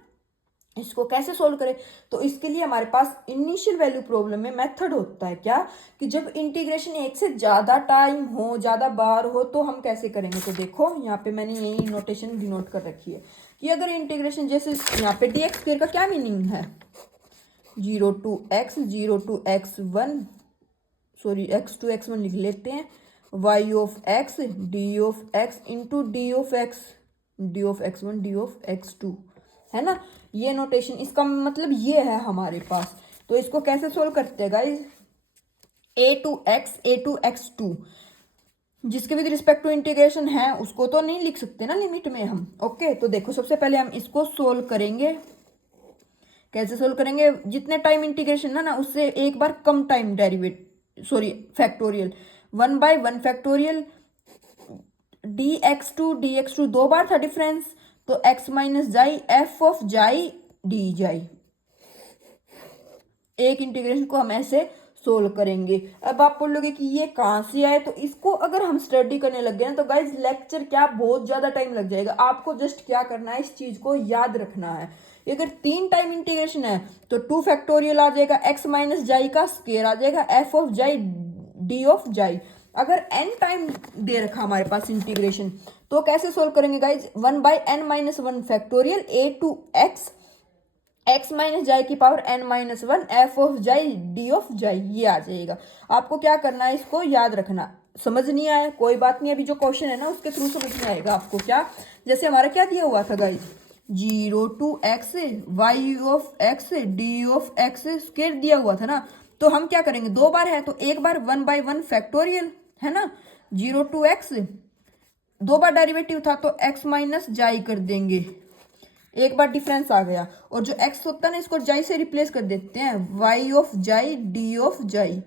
इसको कैसे सोल्व करें। तो इसके लिए हमारे पास इनिशियल वैल्यू प्रॉब्लम में मेथड होता है क्या, कि जब इंटीग्रेशन एक से ज़्यादा टाइम हो ज़्यादा बार हो तो हम कैसे करेंगे। तो देखो यहाँ पे मैंने यही नोटेशन डिनोट कर रखी है कि अगर इंटीग्रेशन जैसे यहाँ पे डी एक्स स्क्वायर का क्या मीनिंग है 0 to x 1 sorry x to x 1 लिख लेते हैं, y of x D of x into d of x x1 d of x2, है ना। ये नोटेशन इसका मतलब ये है हमारे पास। तो इसको कैसे सोल्व करते हैं गाइज, a टू x2 जिसके विद रिस्पेक्ट टू इंटीग्रेशन है उसको तो नहीं लिख सकते ना लिमिट में हम। ओके, तो देखो सबसे पहले हम इसको सोल्व करेंगे। कैसे सोल्व करेंगे, जितने टाइम इंटीग्रेशन है ना उससे एक बार कम time derivate sorry factorial 1 by 1 factorial dx2 दो बार था डिफरेंस, तो x minus xi f of xi D xi. एक इंटीग्रेशन को हम ऐसे सोल्व करेंगे। अब आप बोलोगे कि ये कहाँ से आए, तो इसको अगर हम स्टडी करने लग गए ना तो गाइज लेक्चर क्या बहुत ज़्यादा टाइम लग जाएगा। आपको जस्ट क्या करना है, इस चीज़ को याद रखना है। अगर 3 टाइम इंटीग्रेशन है तो 2 फैक्टोरियल आ जाएगा, x माइनस जाई का स्क्वायर आ जाएगा, F of xi d of जाई। अगर n टाइम दे रखा हमारे पास इंटीग्रेशन तो कैसे सोल्व करेंगे guys, 1 by n minus 1 factorial a to x minus xi की power n minus 1 f of xi d of xi, ये आ जाएगा। आपको क्या करना है, इसको याद रखना। समझ नहीं आया कोई बात नहीं, अभी जो क्वेश्चन है ना उसके थ्रू समझ में आएगा आपको। क्या जैसे हमारा क्या दिया हुआ था guys, 0 to x y of x d of x square दिया हुआ था ना, तो हम क्या करेंगे, दो बार है तो एक बार 1/1 फैक्टोरियल है ना, 0 to x, दो बार डेरिवेटिव था तो x माइनस जाई कर देंगे, एक बार डिफरेंस आ गया, और जो x होता है ना इसको जाई से रिप्लेस कर देते हैं, y of xi d of xi,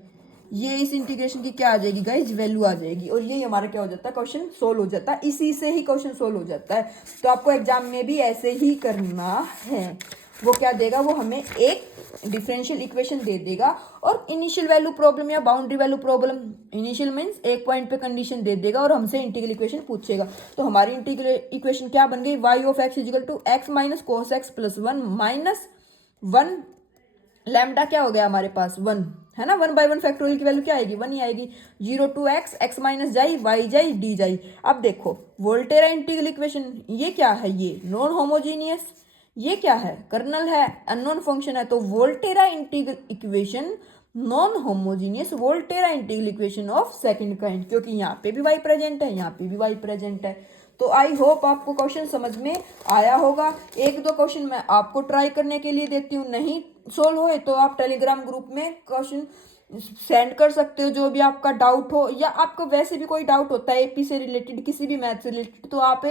ये इस इंटीग्रेशन की क्या आ जाएगी गाइज, वैल्यू आ जाएगी, और ये हमारा क्या हो जाता है, क्वेश्चन सोल्व हो जाता है, इसी से ही क्वेश्चन सोल्व हो जाता है। तो आपको एग्जाम में भी ऐसे ही करना है। वो क्या देगा, वो हमें एक डिफरेंशियल इक्वेशन दे देगा और इनिशियल वैल्यू प्रॉब्लम या boundary value problem, initial means एक पॉइंट पे कंडीशन दे देगा और हमसे इंटीग्रल इक्वेशन पूछेगा। तो हमारी इंटीग्रल इक्वेशन क्या बन गई, y of x is equal to x minus cos x plus 1 minus 1, lambda क्या हो गया हमारे पास 1 है ना, 1/1 फैक्टोरियल की वैल्यू क्या आएगी, 1 ही आएगी, 0 to x, x माइनस जाई, y जाई, डी जाई। अब देखो वोल्टेरा इंटीग्रल इक्वेशन, ये क्या है, ये नॉन होमोजीनियस, ये क्या है, कर्नल है, अननोन फंक्शन है, तो Volterra integral equation non homogeneous Volterra integral equation of second kind, क्योंकि यहाँ पे भी y प्रेजेंट है, यहाँ पे भी y प्रेजेंट है। तो आई होप आपको क्वेश्चन समझ में आया होगा। एक दो क्वेश्चन मैं आपको ट्राई करने के लिए देती हूँ, नहीं सोल्व होए तो आप टेलीग्राम ग्रुप में क्वेश्चन सेंड कर सकते हो, जो भी आपका डाउट हो, या आपको वैसे भी कोई डाउट होता है एपी से रिलेटेड, किसी भी मैथ से रिलेटेड, तो आप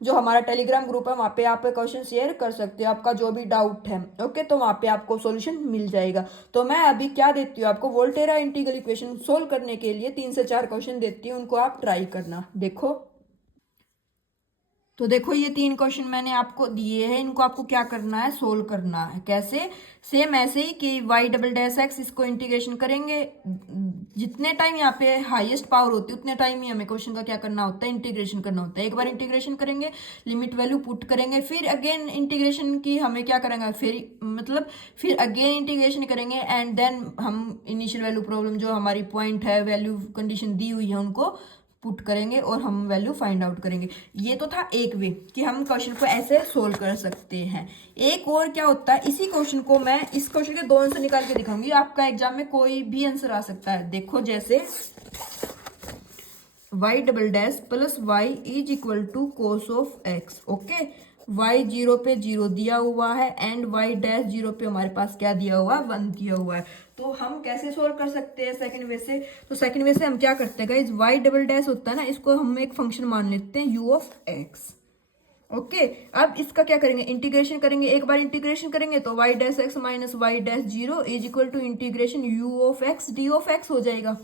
जो हमारा टेलीग्राम ग्रुप है वहाँ पे आप क्वेश्चन शेयर कर सकते हो, आपका जो भी डाउट है, ओके, तो वहाँ पे आपको सॉल्यूशन मिल जाएगा। तो मैं अभी क्या देती हूँ आपको, वोल्टेरा इंटीग्रल इक्वेशन सोल्व करने के लिए 3 से 4 क्वेश्चन देती हूँ, उनको आप ट्राई करना। देखो तो देखो ये 3 क्वेश्चन मैंने आपको दिए हैं, इनको आपको क्या करना है, सोल्व करना है। कैसे, सेम ऐसे ही कि y डबल डैश एक्स, इसको इंटीग्रेशन करेंगे, जितने टाइम यहाँ पे हाईएस्ट पावर होती है उतने टाइम ही हमें क्वेश्चन का क्या करना होता है, इंटीग्रेशन करना होता है। एक बार इंटीग्रेशन करेंगे, लिमिट वैल्यू पुट करेंगे, फिर अगेन इंटीग्रेशन की हमें क्या करेंगे, फिर अगेन इंटीग्रेशन करेंगे, एंड देन हम इनिशियल वैल्यू प्रॉब्लम जो हमारी पॉइंट है, वैल्यू कंडीशन दी हुई है, उनको पुट करेंगे और हम वैल्यू फाइंड आउट करेंगे। ये तो था एक वे कि हम क्वेश्चन को ऐसे सोल्व कर सकते हैं। एक और क्या होता है, इसी क्वेश्चन को मैं इस क्वेश्चन के 2 आंसर निकाल के दिखाऊंगी, आपका एग्जाम में कोई भी आंसर आ सकता है। देखो जैसे y double dash plus y is equal to cos of x, okay, y 0 पे 0 दिया हुआ है एंड y डैश 0 पे हमारे पास क्या दिया हुआ है, 1 दिया हुआ है। तो हम कैसे सोल्व कर सकते हैं सेकंड वे से, तो सेकंड वे से हम क्या करते हैं गाइस, y डबल डैश होता है ना, इसको हम एक फंक्शन मान लेते हैं u ऑफ x, ओके। अब इसका क्या करेंगे, इंटीग्रेशन करेंगे, एक बार इंटीग्रेशन करेंगे तो y dash x minus y dash 0 is equal to integration u of x d of x हो जाएगा।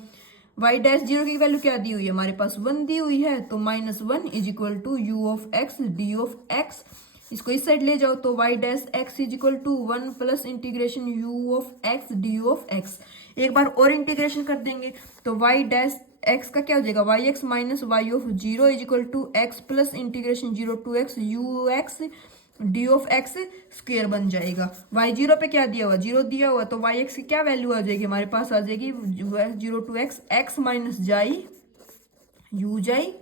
y डैश 0 की वैल्यू क्या दी हुई है हमारे पास, 1 दी हुई है, तो -1 is equal to u of x d of x। इसको इस साइड ले जाओ तो y dash x is equal to 1 plus integration u of x d of x। एक बार और इंटीग्रेशन कर देंगे तो y डैश x का क्या हो जाएगा, y x minus y of 0 is equal to x plus integration 0 to x u x D of x square बन जाएगा। y 0 पे क्या दिया हुआ, 0 दिया हुआ, तो y x की क्या वैल्यू आ जाएगी हमारे पास, आ जाएगी 0 to x, x माइनस जाई, u जाई,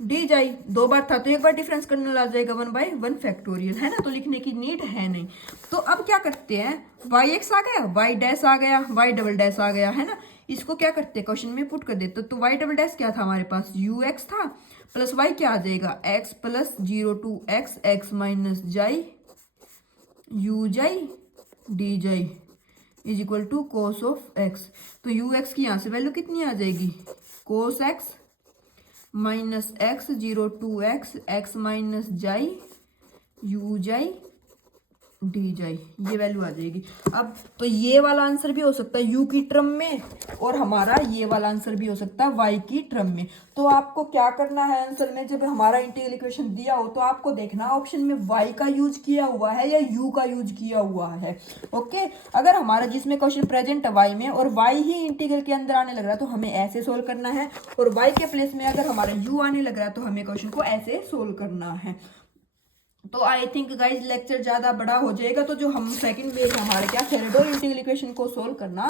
डी जाई, 2 बार था तो एक बार डिफरेंस करने आ जाएगा, 1/1 फैक्टोरियल है ना, तो लिखने की नीड है नहीं। तो अब क्या करते हैं, वाई एक्स आ गया, वाई डैश आ गया, वाई डबल डैश आ गया, है ना, इसको क्या करते हैं क्वेश्चन में पुट कर देते। तो वाई डबल डैश क्या था हमारे पास, यू एक्स था, प्लस वाई क्या आ जाएगा, x plus 0 to x, x minus xi, you xi, D xi is equal to cos of x. तो यू एक्स की यहाँ से वैल्यू कितनी आ जाएगी, cos x minus x 0 to x, x minus xi, you xi, D xi, ये वैल्यू आ जाएगी। अब तो ये वाला आंसर भी हो सकता है u की टर्म में, और हमारा ये वाला आंसर भी हो सकता है y की टर्म में। तो आपको क्या करना है आंसर में, जब हमारा इंटीग्रल इक्वेशन दिया हो तो आपको देखना ऑप्शन में y का यूज किया हुआ है या u का यूज किया हुआ है, ओके। अगर हमारा जिसमें क्वेश्चन प्रेजेंट है y में और y ही इंटीग्रल के अंदर आने लग रहा है तो हमें ऐसे सोल्व करना है, और y के प्लेस में अगर हमारा u आने लग रहा है तो हमें क्वेश्चन को ऐसे सोल्व करना है। तो आई थिंक गाइज लेक्चर ज़्यादा बड़ा हो जाएगा, तो जो हम सेकंड वे हमारे क्या फेरेडोल इंटीग्रल इक्वेशन को सोल्व करना,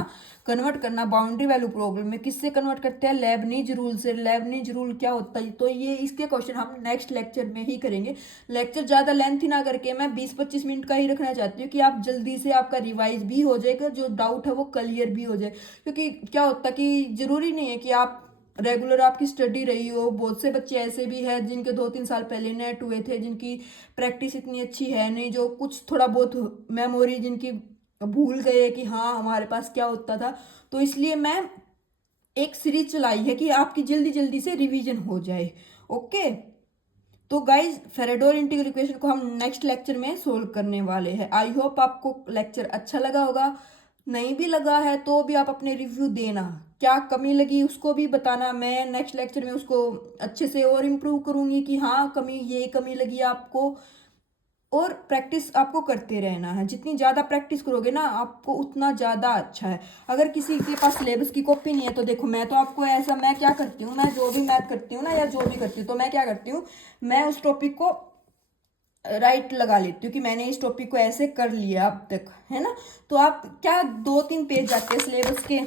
कन्वर्ट करना बाउंड्री वैल्यू प्रॉब्लम में, किससे कन्वर्ट करते हैं, लेबनीज रूल से। लेबनीज रूल क्या होता है, तो ये इसके क्वेश्चन हम नेक्स्ट लेक्चर में ही करेंगे। लेक्चर ज़्यादा लेंथी ना करके मैं 20-25 मिनट का ही रखना चाहती हूँ कि आप जल्दी से आपका रिवाइज भी हो जाएगा, जो डाउट है वो क्लियर भी हो जाए। क्योंकि क्या होता है कि ज़रूरी नहीं है कि आप रेगुलर आपकी स्टडी रही हो। बहुत से बच्चे ऐसे भी हैं जिनके 2-3 साल पहले नेट हुए थे, जिनकी प्रैक्टिस इतनी अच्छी है नहीं, जो कुछ थोड़ा बहुत मेमोरी जिनकी भूल गए कि हाँ हमारे पास क्या होता था। तो इसलिए मैं एक सीरीज चलाई है कि आपकी जल्दी जल्दी से रिवीजन हो जाए। ओके, तो गाइज फेरेडोर इंटीग्रल इक्वेशन को हम नेक्स्ट लेक्चर में सोल्व करने वाले हैं। आई होप आपको लेक्चर अच्छा लगा होगा। नहीं भी लगा है तो भी आप अपने रिव्यू देना, क्या कमी लगी उसको भी बताना। मैं नेक्स्ट लेक्चर में उसको अच्छे से और इम्प्रूव करूंगी कि हाँ कमी, ये कमी लगी आपको। और प्रैक्टिस आपको करते रहना है, जितनी ज़्यादा प्रैक्टिस करोगे ना आपको उतना ज़्यादा अच्छा है। अगर किसी के पास सिलेबस की कॉपी नहीं है तो देखो, मैं तो आपको ऐसा, मैं क्या करती हूँ, मैं जो भी मैथ करती हूँ ना या जो भी करती हूँ, तो मैं क्या करती हूँ, मैं उस टॉपिक को राइट लगा लेती हूँ कि मैंने इस टॉपिक को ऐसे कर लिया अब तक, है ना। तो आप क्या 2-3 पेज जाते हैं सिलेबस के,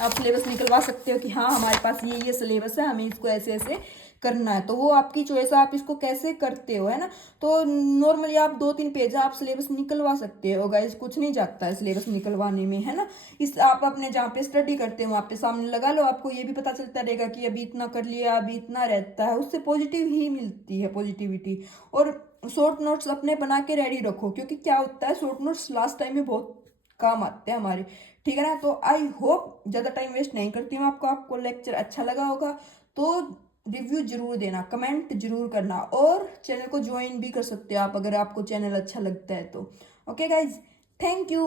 आप सिलेबस निकलवा सकते हो कि हाँ हमारे पास ये सिलेबस है, हमें इसको ऐसे ऐसे करना है। तो वो आपकी चॉइस है, आप इसको कैसे करते हो, है ना। तो नॉर्मली आप 2-3 पेज आप सिलेबस निकलवा सकते हो गाइज, कुछ नहीं जाता है सिलेबस निकलवाने में, है ना। इस आप अपने जहाँ पे स्टडी करते हो वहाँ पे सामने लगा लो, आपको ये भी पता चलता रहेगा कि अभी इतना कर लिया, अभी इतना रहता है, उससे पॉजिटिव ही मिलती है, पॉजिटिविटी। और शॉर्ट नोट्स अपने बना के रेडी रखो, क्योंकि क्या होता है शॉर्ट नोट्स लास्ट टाइम में बहुत काम आते हैं हमारे, ठीक है ना। तो आई होप ज़्यादा टाइम वेस्ट नहीं करती हूँ, आपको लेक्चर अच्छा लगा होगा तो रिव्यू जरूर देना, कमेंट जरूर करना, और चैनल को ज्वाइन भी कर सकते हो आप अगर आपको चैनल अच्छा लगता है तो। Okay guys, thank you.